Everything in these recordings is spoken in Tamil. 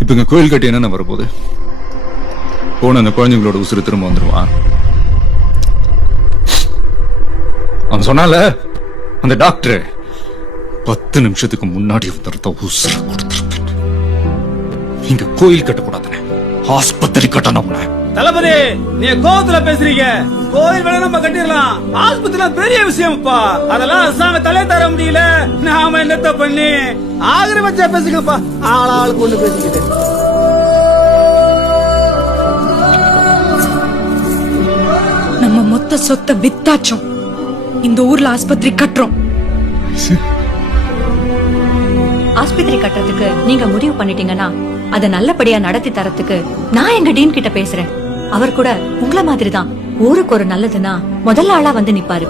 இப்ப இங்க கோயில் கட்டி என்ன வரப்போகுது? போன அந்த குழந்தைங்களோட உசுறு திரும்ப வந்துருவான். அவன் சொன்னால அந்த டாக்டர் 10 நிமிஷத்துக்கு முன்னாடி ஒருத்தர் உசுறு கொடுத்துருக்கு. இங்க கோயில் கட்டக்கூடாதுன்னு ஆஸ்பத்திரி கட்டணும்ல. தளபதி, நீ கோவத்துல பேசுறீங்க. கோயில் வேலை நம்ம கட்டிடலாம், ஆஸ்பத்திரி பெரிய விஷயம்ப்பா. அதெல்லாம் அரசாங்க தலை தர முடியல. நாம என்னத்த பண்ணி ஆகிற வச்சா பேசுங்கப்பா. ஆளாளுக்கு ஒண்ணு பேசிக்கிட்டு நம்ம மொத்த சொத்தை வித்தாச்சோம். இந்த ஊர்ல ஆஸ்பத்திரி கட்டுறோம். ஆஸ்பத்திரி கட்டுறதுக்கு நீங்க முடிவு பண்ணிட்டீங்கன்னா அதை நல்லபடியா நடத்தி தரத்துக்கு நான் எங்க டீன் கிட்ட பேசுறேன். அவர் கூட உங்கள மாதிரிதான் ஊருக்கு ஒரு நல்லதுன்னா முதல்ல ஆளா வந்து நிப்பாரு.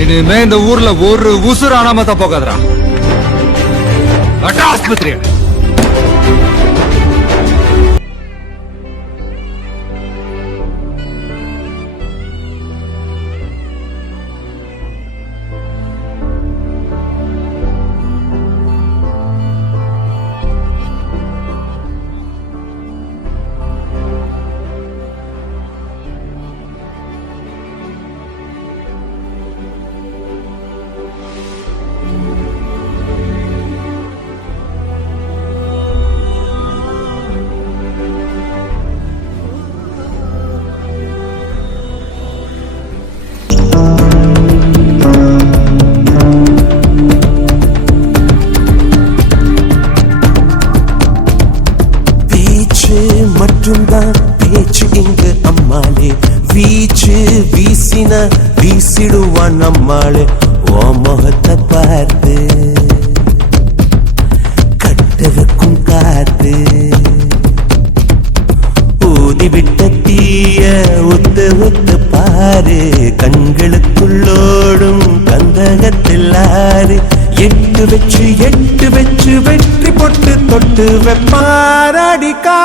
இனிமே இந்த ஊர்ல ஒரு உசுறு அனாமத்தா போகாதரா. ஆஸ்பத்திரி மட்டும்தான் பேச்சு இங்கு அம்மாளே. வீச்சு வீசின வீசிடுவான் நம்மாளே. ஓ முகத்தை பார்த்து கட்டதுக்கும் காத்து ஊதிவிட்ட தீய ஒத்து ஒத்து பாரு. கண்களுக்குள்ளோடும் கந்தகத்தில் ஆறு. எட்டு வச்சு வெற்றி பொட்டு தொட்டு வெப்பாரடிக்கா.